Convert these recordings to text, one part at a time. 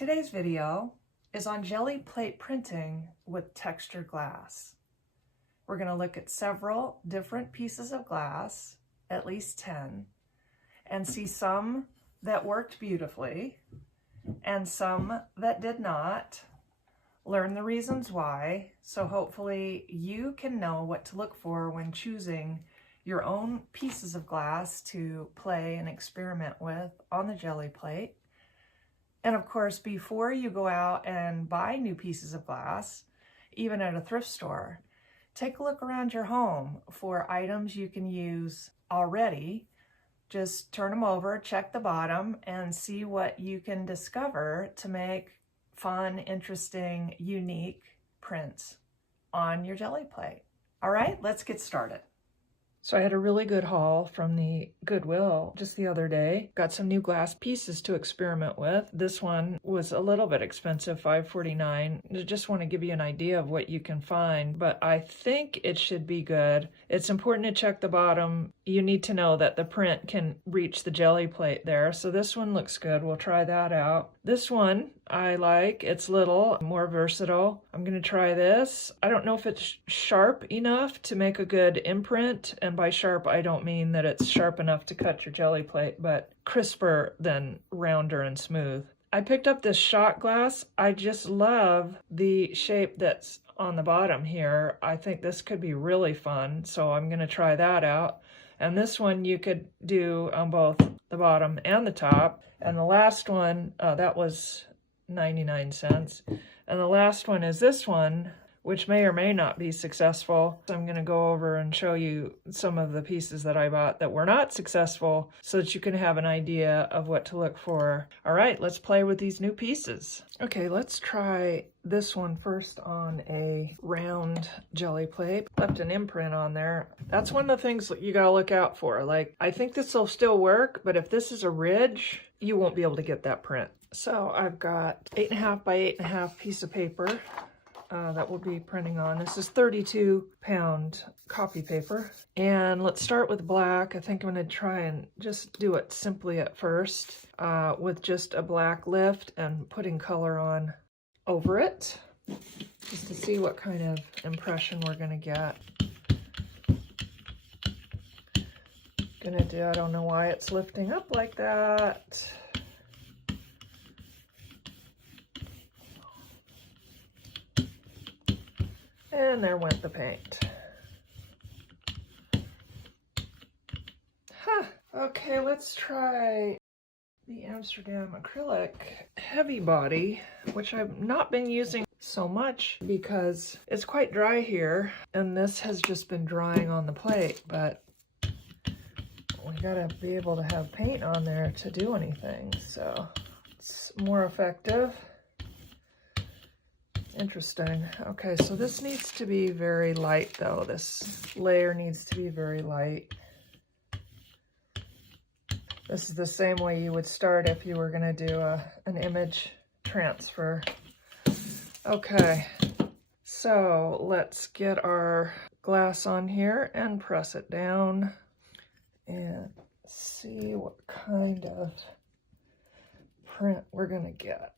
Today's video is on jelly plate printing with textured glass. We're going to look at several different pieces of glass, at least 10, and see some that worked beautifully and some that did not. Learn the reasons why, so hopefully you can know what to look for when choosing your own pieces of glass to play and experiment with on the jelly plate. And of course, before you go out and buy new pieces of glass, even at a thrift store, take a look around your home for items you can use already. Just turn them over, check the bottom, and see what you can discover to make fun, interesting, unique prints on your jelly plate. All right, let's get started. So I had a really good haul from the Goodwill just the other day. Got some new glass pieces to experiment with. This one was a little bit expensive, $5.49. I just want to give you an idea of what you can find, but I think it should be good. It's important to check the bottom. You need to know that the print can reach the jelly plate there. So this one looks good. We'll try that out. This one I like. It's little, more versatile. I'm going to try this. I don't know if it's sharp enough to make a good imprint. And by sharp, I don't mean that it's sharp enough to cut your jelly plate, but crisper than rounder and smooth. I picked up this shot glass. I just love the shape that's on the bottom here. I think this could be really fun. So I'm going to try that out. And this one you could do on both the bottom and the top. And the last one, that was 99 cents. And the last one is this one, which may or may not be successful. So I'm going to go over and show you some of the pieces that I bought that were not successful so that you can have an idea of what to look for. All right, let's play with these new pieces. Okay, let's try this one first on a round jelly plate. Left an imprint on there. That's one of the things that you got to look out for. Like, I think this will still work, but if this is a ridge, you won't be able to get that print. So I've got 8.5 by 8.5 piece of paper that we'll be printing on. This is 32-pound copy paper. And let's start with black. I think I'm going to try and just do it simply at first with just a black lift and putting color on over it, just to see what kind of impression we're going to get. I don't know why it's lifting up like that. And there went the paint. Huh. Okay, let's try the Amsterdam Acrylic Heavy Body, which I've not been using so much because it's quite dry here, and this has just been drying on the plate, but we gotta be able to have paint on there to do anything, so it's more effective. Interesting. Okay, so this needs to be very light though. This layer needs to be very light. This is the same way you would start if you were going to do an image transfer. Okay, so let's get our glass on here and press it down and see what kind of print we're going to get.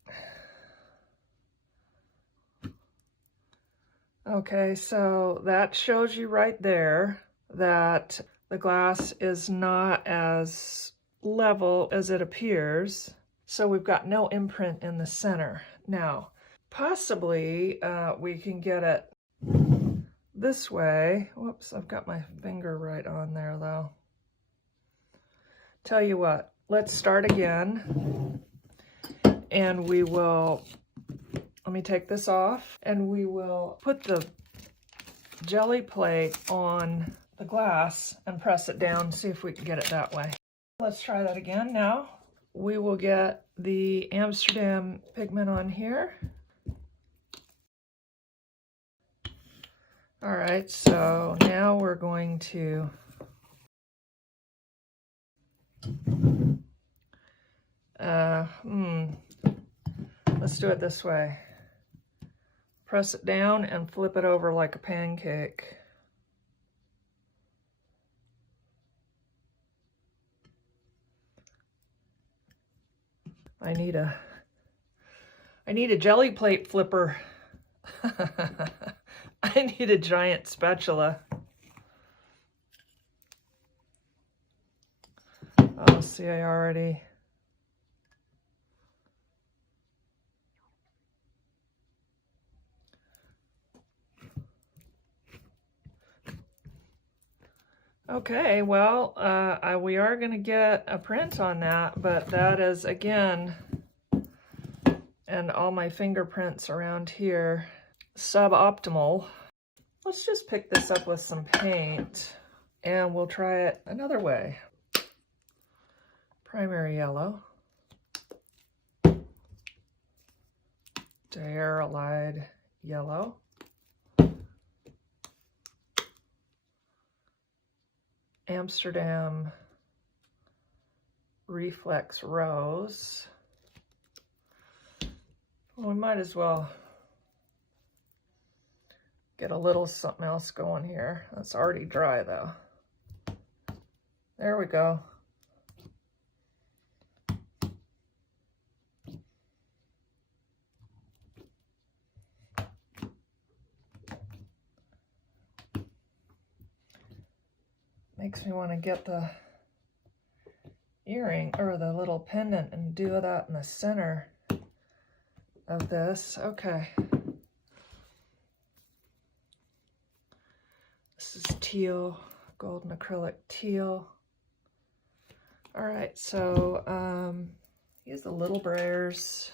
Okay, so that shows you right there that the glass is not as level as it appears. So we've got no imprint in the center. Now, possibly we can get it this way. Whoops, I've got my finger right on there though. Tell you what, let's start again and we will, let me take this off, and we will put the jelly plate on the glass and press it down, see if we can get it that way. Let's try that again now. We will get the Amsterdam pigment on here. All right, so now we're going to let's do it this way. Press it down and flip it over like a pancake. I need a I need a jelly plate flipper. I need a giant spatula. Oh, see, I already... Okay, well, we are going to get a print on that, but that is, again, and all my fingerprints around here, suboptimal. Let's just pick this up with some paint, and we'll try it another way. Primary yellow. Diarylide yellow. Amsterdam Reflex Rose. Well, we might as well get a little something else going here. That's already dry though. There we go. Makes me want to get the earring or the little pendant and do that in the center of this. Okay. This is teal, golden acrylic teal. All right, so use the little brayers.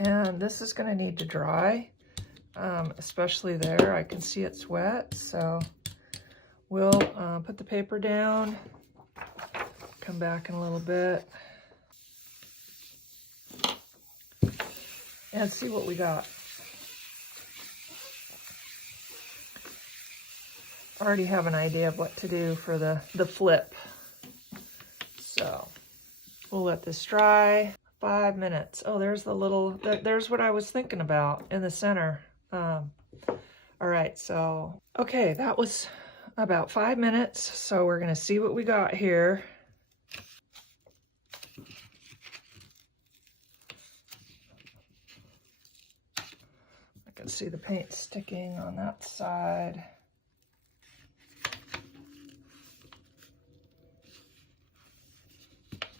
And this is going to need to dry, especially there. I can see it's wet, so we'll put the paper down, come back in a little bit, and see what we got. I already have an idea of what to do for the flip. So we'll let this dry. 5 minutes. Oh, there's the little, there's what I was thinking about in the center. All right, so, okay, that was about 5 minutes. So we're going to see what we got here. I can see the paint sticking on that side.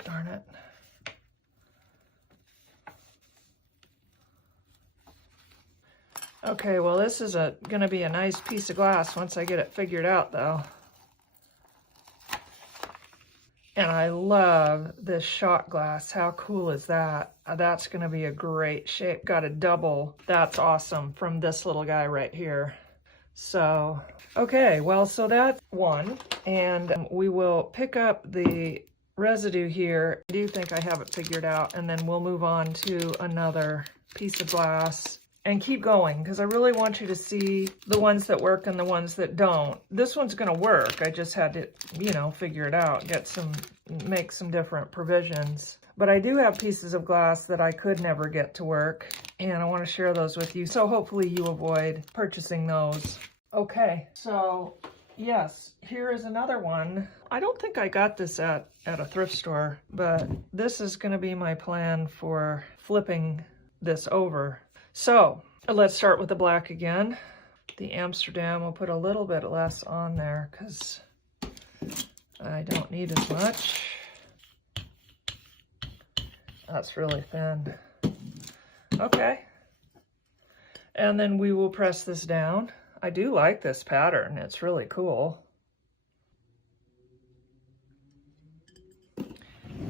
Darn it. Okay, well, this is going to be a nice piece of glass once I get it figured out, though. And I love this shot glass. How cool is that? That's going to be a great shape. Got a double. That's awesome from this little guy right here. So, okay, well, so that's one. And we will pick up the residue here. I do think I have it figured out. And then we'll move on to another piece of glass. And keep going, because I really want you to see the ones that work and the ones that don't. This one's going to work. I just had to, you know, figure it out, make some different provisions. But I do have pieces of glass that I could never get to work, and I want to share those with you. So hopefully you avoid purchasing those. Okay, so yes, here is another one. I don't think I got this at a thrift store, but this is going to be my plan for flipping this over. So let's start with the black again. The Amsterdam, we'll put a little bit less on there because I don't need as much. That's really thin. Okay. And then we will press this down. I do like this pattern. It's really cool.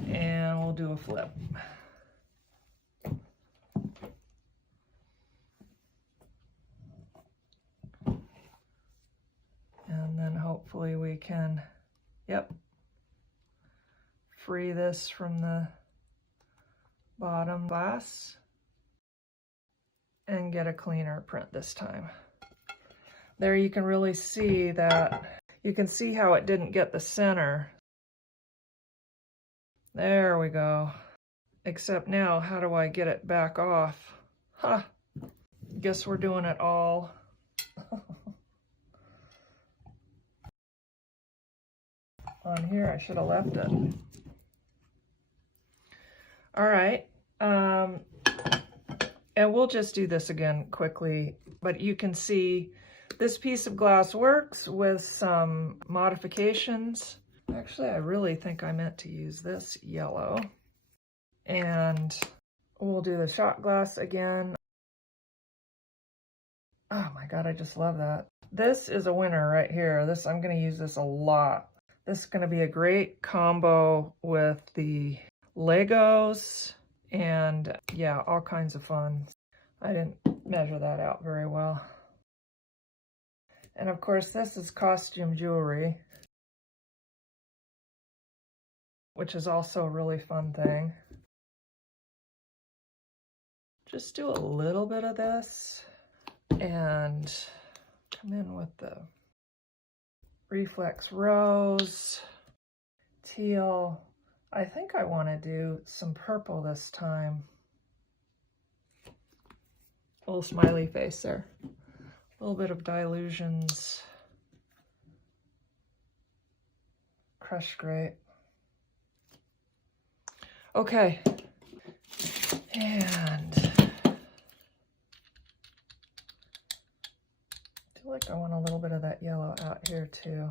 And we'll do a flip. And then hopefully we can, yep, free this from the bottom glass and get a cleaner print this time. There you can really see that, you can see how it didn't get the center. There we go. Except now, how do I get it back off? Huh. Guess we're doing it all. On here, I should have left it. All right. And we'll just do this again quickly, but you can see this piece of glass works with some modifications. Actually, I really think I meant to use this yellow. And we'll do the shot glass again. Oh my God, I just love that. This is a winner right here. This, I'm gonna use this a lot. This is gonna be a great combo with the Legos and yeah, all kinds of fun. I didn't measure that out very well. And of course, this is costume jewelry, which is also a really fun thing. Just do a little bit of this and come in with the reflex rose, teal. I think I want to do some purple this time. Little smiley face there. A little bit of Dilutions, crushed grape. Okay, and I feel like I want a little bit of that yellow out here too.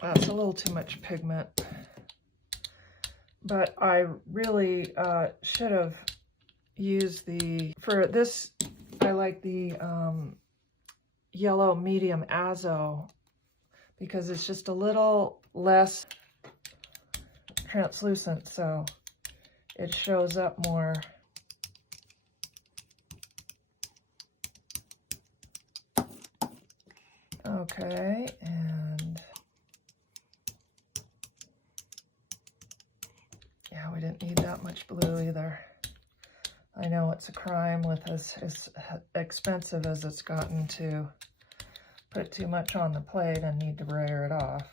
That's a little too much pigment, but I really should have used the, for this, I like the yellow medium azo because it's just a little less translucent, so it shows up more. Okay, and yeah, we didn't need that much blue either. I know it's a crime with as expensive as it's gotten to put too much on the plate and need to brayer it off.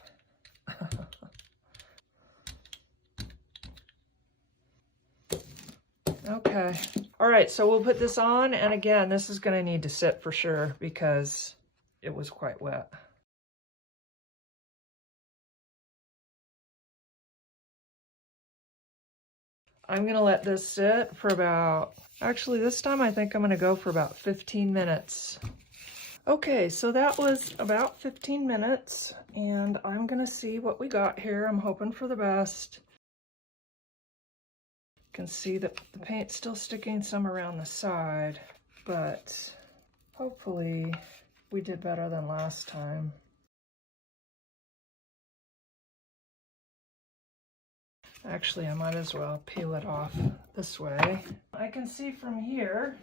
Okay, all right, so we'll put this on, and again, this is gonna need to sit for sure because it was quite wet. I'm gonna let this sit for about, actually this time I think I'm gonna go for about 15 minutes. Okay, so that was about 15 minutes, and I'm gonna see what we got here. I'm hoping for the best. You can see that the paint's still sticking some around the side, but hopefully we did better than last time. Actually, I might as well peel it off this way. I can see from here,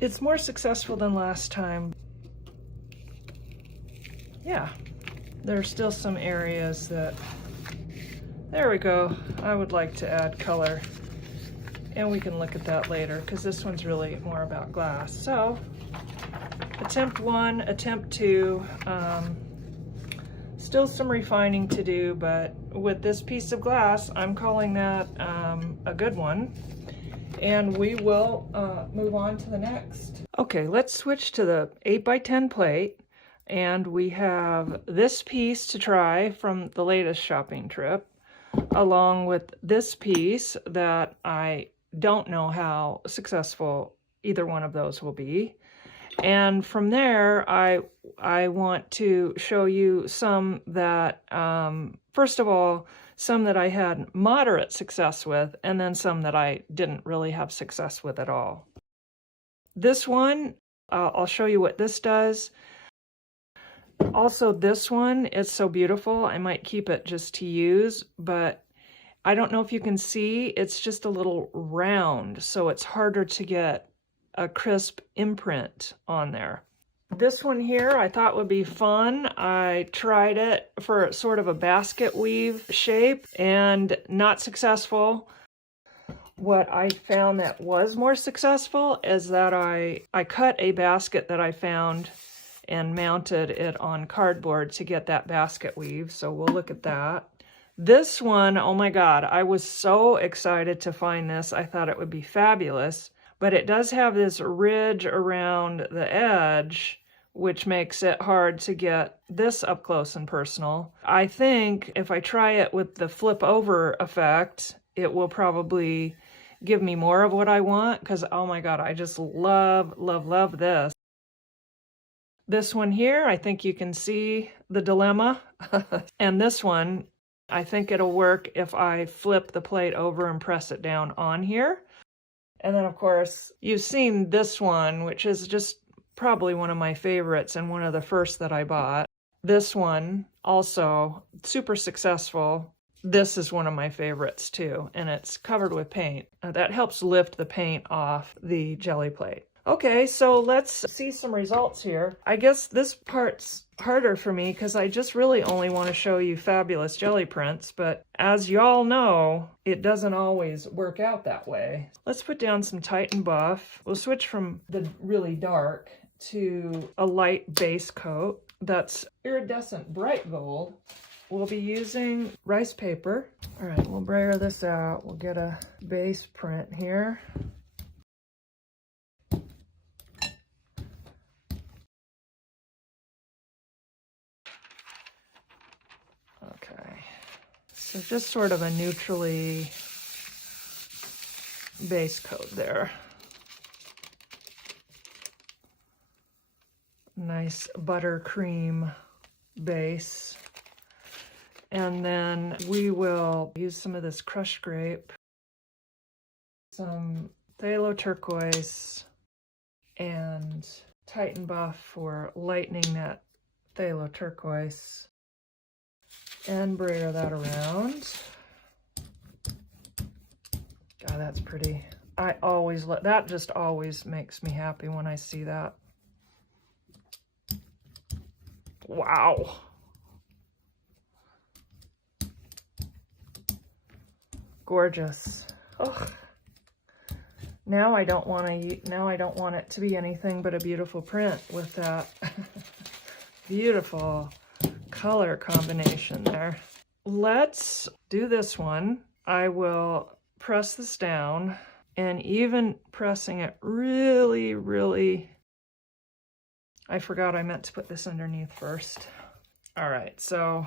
it's more successful than last time. Yeah, there's still some areas that, there we go. I would like to add color, and we can look at that later because this one's really more about glass. So, attempt 1, attempt 2, still some refining to do, but with this piece of glass, I'm calling that a good one. And we will move on to the next. Okay, let's switch to the 8x10 plate. And we have this piece to try from the latest shopping trip, along with this piece that I don't know how successful either one of those will be. And from there, I want to show you some that, first of all, some that I had moderate success with, and then some that I didn't really have success with at all. This one, I'll show you what this does. Also, this one is so beautiful. I might keep it just to use, but I don't know if you can see, it's just a little round, so it's harder to get a crisp imprint on there. This one here I thought would be fun. I tried it for sort of a basket weave shape and not successful. What I found that was more successful is that I cut a basket that I found and mounted it on cardboard to get that basket weave. So we'll look at that. This one, oh my God, I was so excited to find this. I thought it would be fabulous, but it does have this ridge around the edge, which makes it hard to get this up close and personal. I think if I try it with the flip over effect, it will probably give me more of what I want, because oh my God, I just love, love, love this. This one here, I think you can see the dilemma. And this one, I think it'll work if I flip the plate over and press it down on here. And then of course, you've seen this one, which is just probably one of my favorites and one of the first that I bought. This one, also super successful. This is one of my favorites too, and it's covered with paint. That helps lift the paint off the jelly plate. Okay, so let's see some results here. I guess this part's harder for me because I just really only want to show you fabulous jelly prints, but as y'all know, it doesn't always work out that way. Let's put down some Titan Buff. We'll switch from the really dark to a light base coat that's iridescent bright gold. We'll be using rice paper. All right, we'll brayer this out. We'll get a base print here. Okay, so just sort of a neutrally base coat there. Nice buttercream base. And then we will use some of this crushed grape, some phthalo turquoise, and Titan Buff for lightening that phthalo turquoise, and brayer that around. God, that's pretty. I always that just always makes me happy when I see that. Wow. Gorgeous. Oh. Now I don't want it to be anything but a beautiful print with that beautiful color combination there. Let's do this one. I will press this down, and even pressing it really, really, I forgot I meant to put this underneath first. All right, so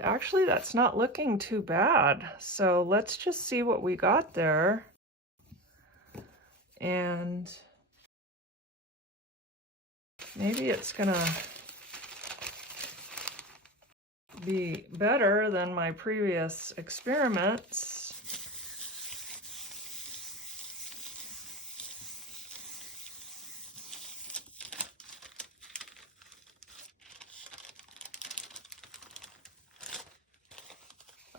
actually that's not looking too bad. So let's just see what we got there. And maybe it's gonna be better than my previous experiments.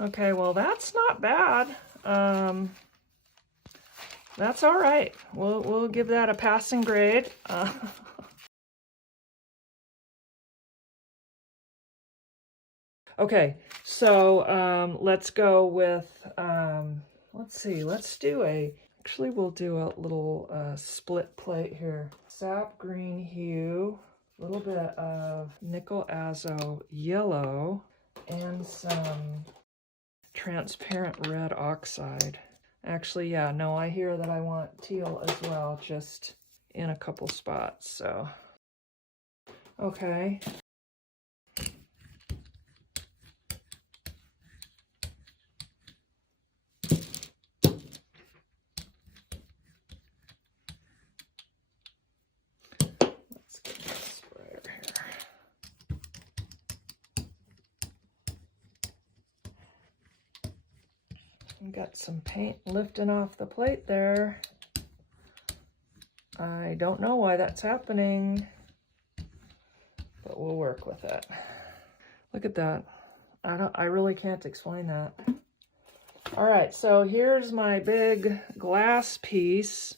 Okay, well that's not bad. That's all right. We'll give that a passing grade. Okay, so let's go with, let's see, actually we'll do a little split plate here. Sap green hue, a little bit of nickel azo yellow, and some transparent red oxide. Actually, yeah, no, I hear that I want teal as well, just in a couple spots, so. Okay. Let's get this sprayer here. Got some paint lifting off the plate there. I don't know why that's happening, but we'll work with it. Look at that. I really can't explain that. All right, so here's my big glass piece,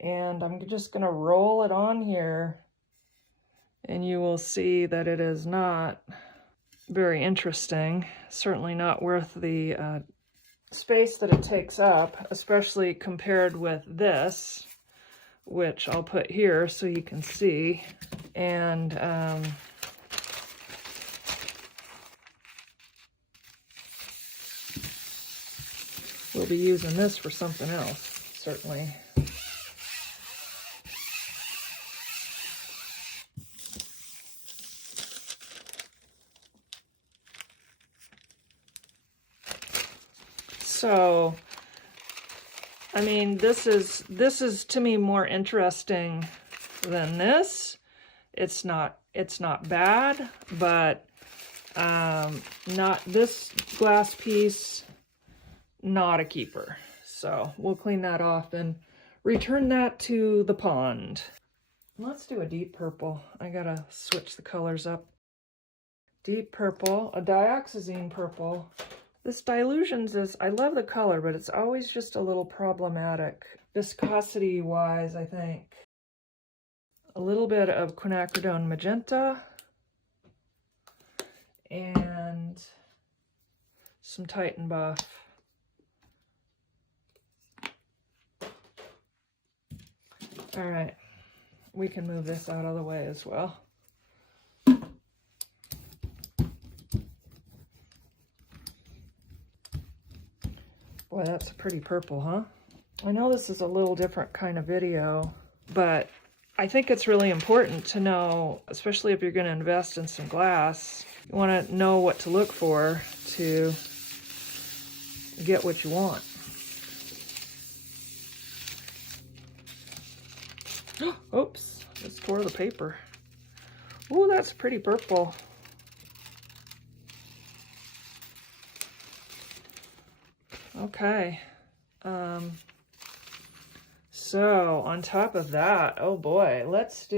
and I'm just gonna roll it on here And you will see that it is not very interesting, certainly not worth the space that it takes up, especially compared with this, which I'll put here so you can see. And we'll be using this for something else, certainly. So, I mean, this is to me more interesting than this. It's not bad, but not this glass piece, not a keeper. So we'll clean that off and return that to the pond. Let's do a deep purple. I gotta switch the colors up. Deep purple, a dioxazine purple. This Dilutions is, I love the color, but it's always just a little problematic. Viscosity-wise, I think. A little bit of quinacridone magenta. And some Titan Buff. All right, we can move this out of the way as well. Boy, that's a pretty purple, huh? I know this is a little different kind of video, but I think it's really important to know, especially if you're going to invest in some glass, you want to know what to look for to get what you want. Oops, just tore the paper. Ooh, that's pretty purple. Okay. So on top of that, oh boy, let's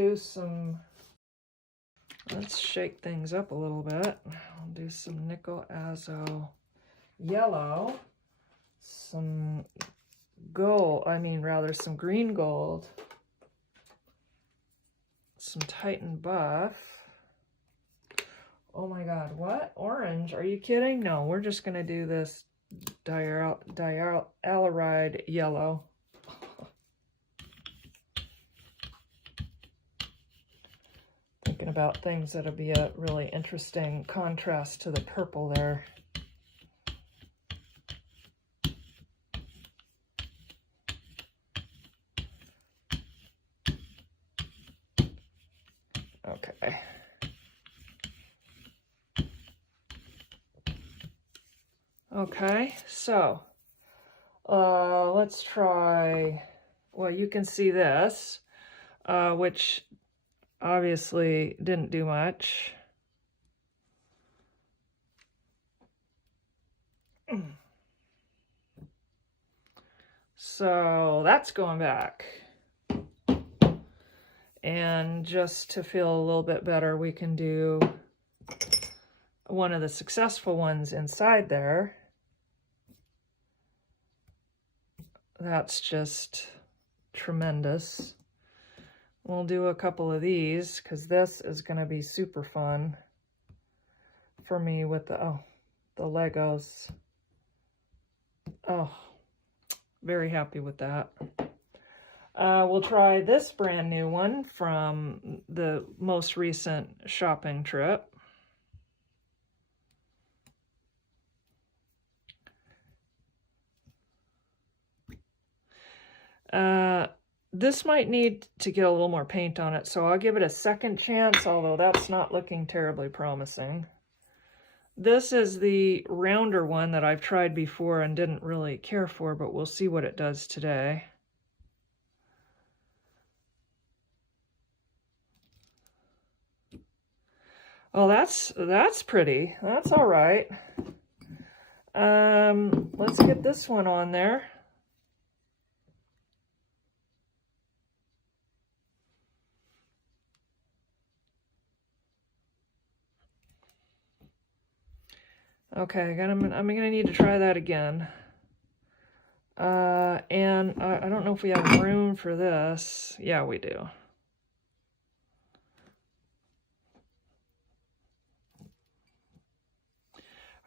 shake things up a little bit. I'll do some nickel azo yellow, some gold, some green gold, some Titan Buff. Oh my God, what? Orange? Are you kidding? No, we're just gonna do this diarylide yellow. Thinking about things that'll be a really interesting contrast to the purple there. Okay. Okay, so let's try, well, you can see this, which obviously didn't do much. So that's going back. And just to feel a little bit better, we can do one of the successful ones inside there. That's just tremendous. We'll do a couple of these because this is going to be super fun for me with the Legos. Oh, very happy with that. We'll try this brand new one from the most recent shopping trip. This might need to get a little more paint on it, so I'll give it a second chance, although that's not looking terribly promising. This is the rounder one that I've tried before and didn't really care for, but we'll see what it does today. Oh, that's pretty. That's all right. Let's get this one on there. Okay, I'm gonna need to try that again. And I don't know if we have room for this. Yeah, we do.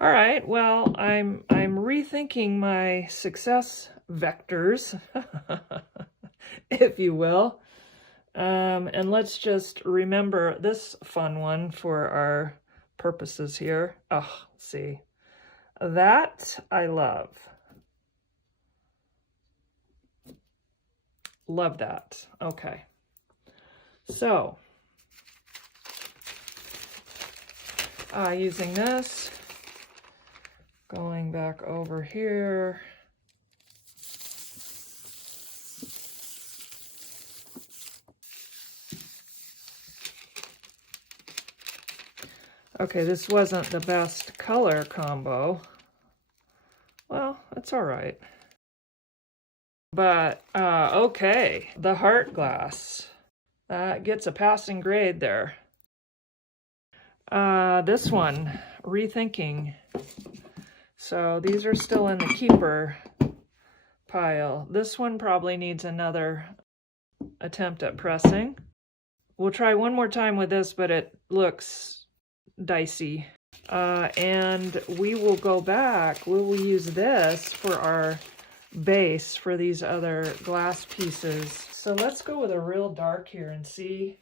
All right, well, I'm rethinking my success vectors, if you will. And let's just remember this fun one for our purposes here. Oh, see, that I love. Love that. Okay. So, using this, going back over here. Okay, this wasn't the best color combo. Well, it's all right. But, okay, the heart glass. That gets a passing grade there. This one, rethinking. So these are still in the keeper pile. This one probably needs another attempt at pressing. We'll try one more time with this, but it looks dicey. And we will go back. We will use this for our base for these other glass pieces. So let's go with a real dark here and see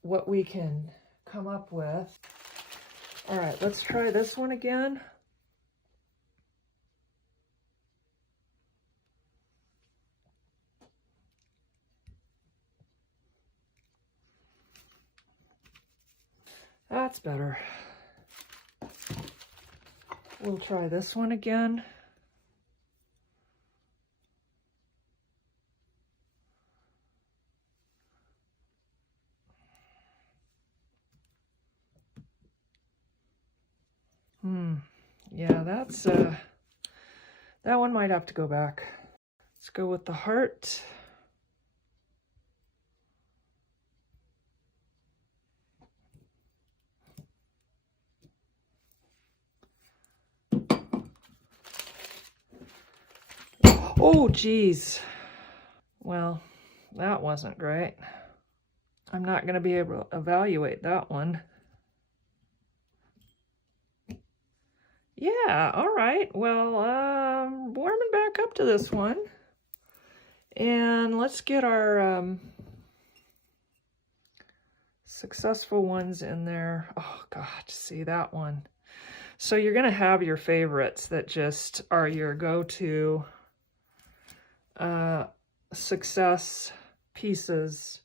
what we can come up with. All right, let's try this one again. That's better. We'll try this one again. Yeah, that's that one might have to go back. Let's go with the heart. Oh, geez. Well, that wasn't great. I'm not going to be able to evaluate that one. Yeah, all right. Well, warming back up to this one. And let's get our successful ones in there. Oh, God, see that one. So you're going to have your favorites that just are your go-to success pieces.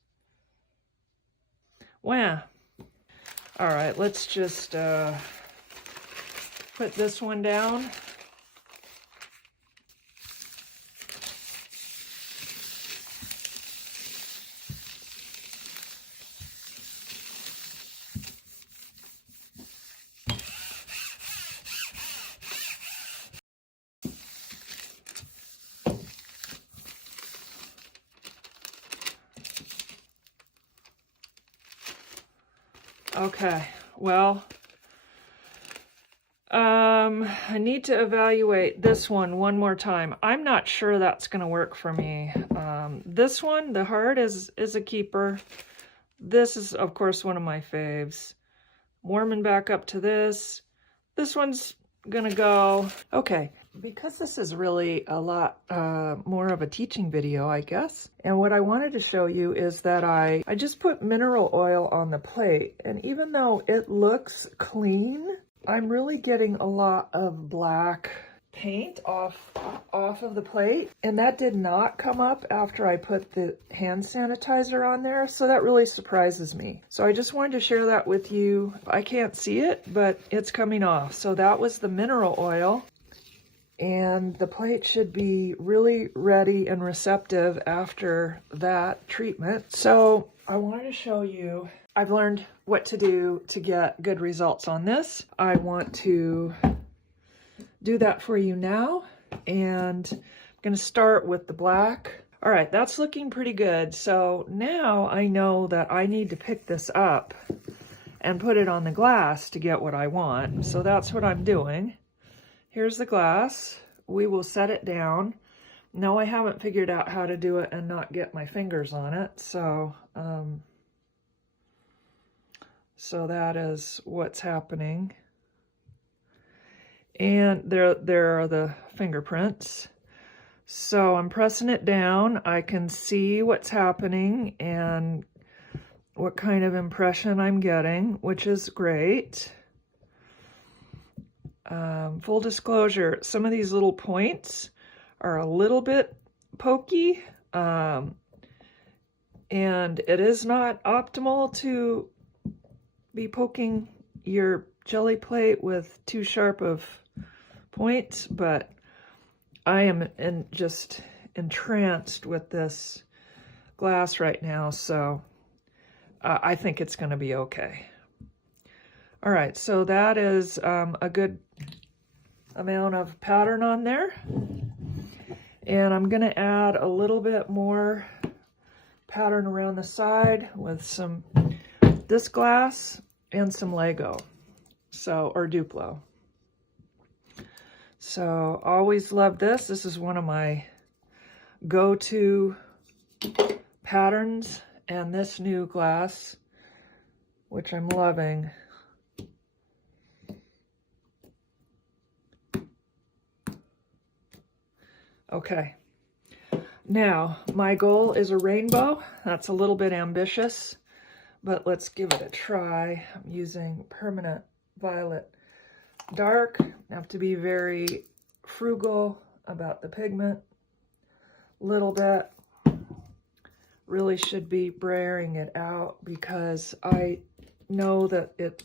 Wow. All right, let's just put this one down. Okay, well, I need to evaluate this one more time. I'm not sure that's going to work for me. This one, the heart, is a keeper. This is, of course, one of my faves. Warming back up to this. This one's going to go. Okay, because this is really a lot more of a teaching video, I guess. And what I wanted to show you is that I just put mineral oil on the plate. And even though it looks clean, I'm really getting a lot of black paint off of the plate. And that did not come up after I put the hand sanitizer on there. So that really surprises me. So I just wanted to share that with you. I can't see it, but it's coming off. So that was the mineral oil. And the plate should be really ready and receptive after that treatment. So I wanted to show you, I've learned what to do to get good results on this. I want to do that for you now. And I'm going to start with the black. All right, that's looking pretty good. So now I know that I need to pick this up and put it on the glass to get what I want. So that's what I'm doing. Here's the glass. We will set it down. No, I haven't figured out how to do it and not get my fingers on it. So, so that is what's happening. And there are the fingerprints. So I'm pressing it down. I can see what's happening and what kind of impression I'm getting, which is great. Full disclosure, some of these little points are a little bit pokey, and it is not optimal to be poking your jelly plate with too sharp of points, but I am just entranced with this glass right now, so I think it's going to be okay. All right, so that is a good amount of pattern on there. And I'm going to add a little bit more pattern around the side with this glass and some Lego, or Duplo. So always love this. This is one of my go-to patterns, and this new glass, which I'm loving. Okay, now my goal is a rainbow. That's a little bit ambitious, but let's give it a try. I'm using Permanent Violet Dark. I have to be very frugal about the pigment. Little bit. Really should be brayering it out because I know that it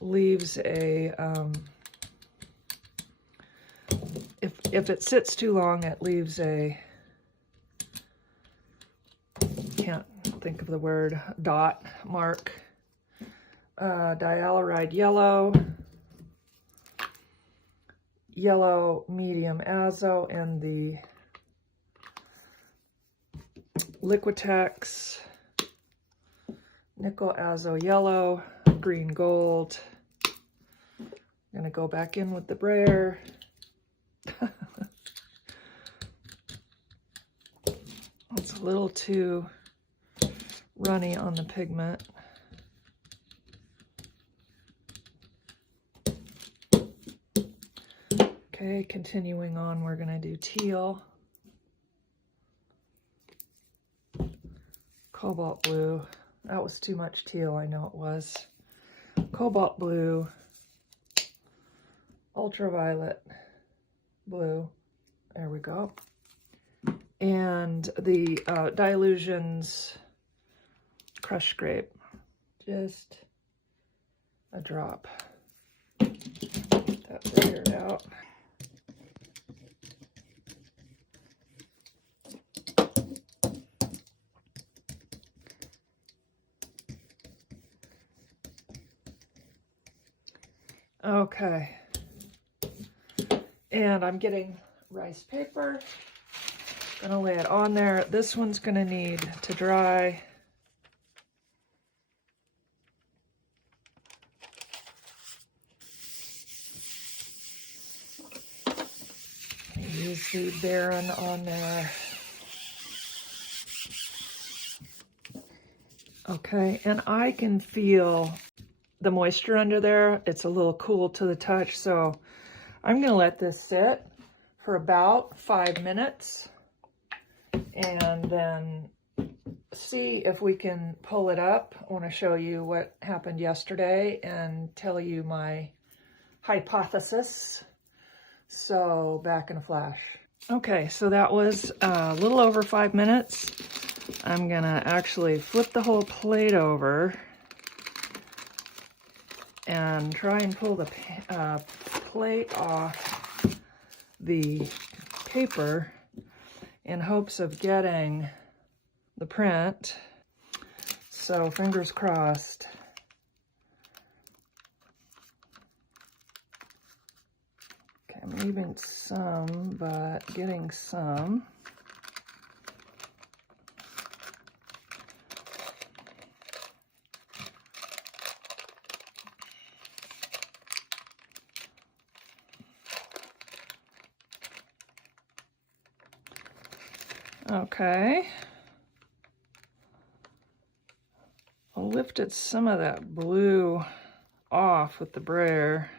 leaves a, if it sits too long, it leaves a, can't think of the word, dot mark. Dialoride yellow, yellow medium azo, and the Liquitex nickel azo yellow, green gold. I'm gonna go back in with the brayer. It's a little too runny on the pigment. Okay, continuing on, we're gonna do teal, cobalt blue. That was too much teal, I know it was. Cobalt blue, ultraviolet blue, there we go. And the Dilutions crushed grape, just a drop. Get that brayer out. Okay, and I'm getting rice paper, gonna lay it on there. This one's gonna need to dry. Use the Baron on there. Okay, and I can feel the moisture under there. It's a little cool to the touch, so I'm gonna let this sit for about 5 minutes and then see if we can pull it up. I want to show you what happened yesterday and tell you my hypothesis. So back in a flash. Okay, so that was a little over 5 minutes. I'm gonna actually flip the whole plate over and try and pull the plate off the paper in hopes of getting the print. So fingers crossed. Okay, I'm leaving some, but getting some. Okay. I lifted some of that blue off with the brayer.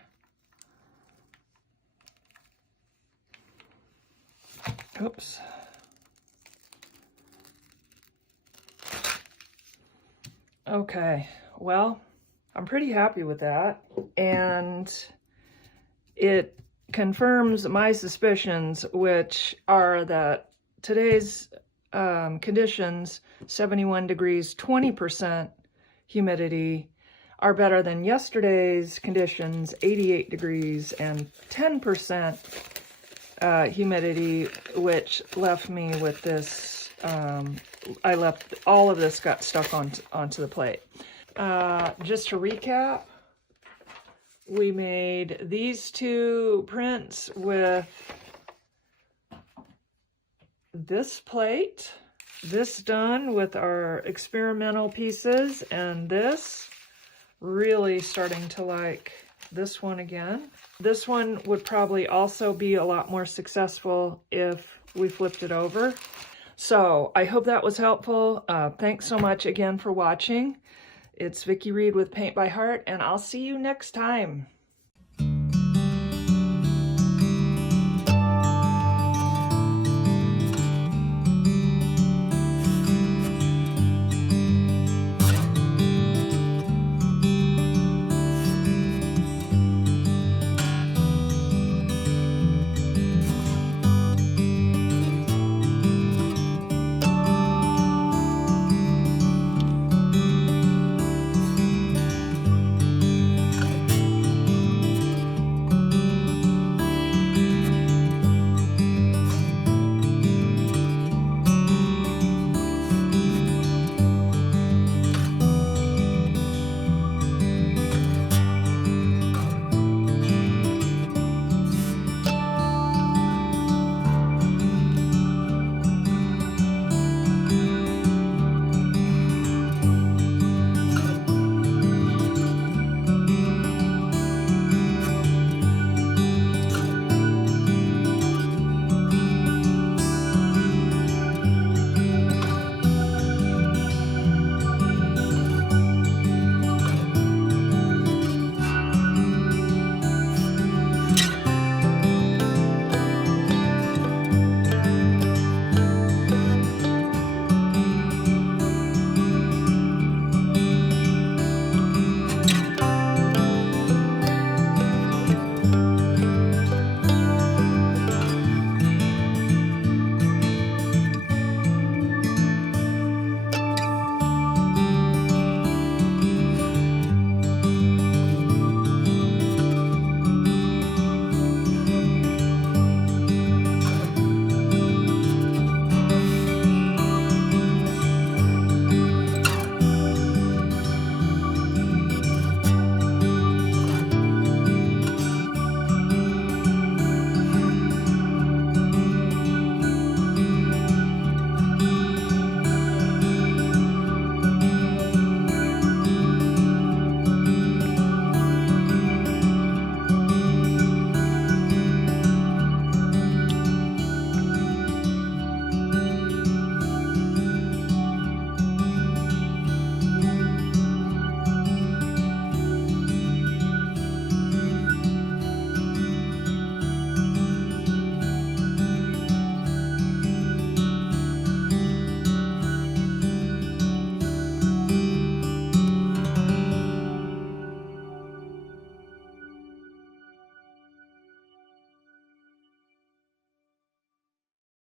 Oops. Okay, well, I'm pretty happy with that, and it confirms my suspicions, which are that today's conditions, 71 degrees, 20% humidity, are better than yesterday's conditions, 88 degrees and 10% humidity, which left me with this, I left, all of this got stuck onto the plate. Just to recap, we made these two prints with this plate, this done with our experimental pieces, and this, really starting to like this one again. This one would probably also be a lot more successful if we flipped it over. So I hope that was helpful. Thanks so much again for watching. It's Vicki Reed with Paint by Heart, and I'll see you next time.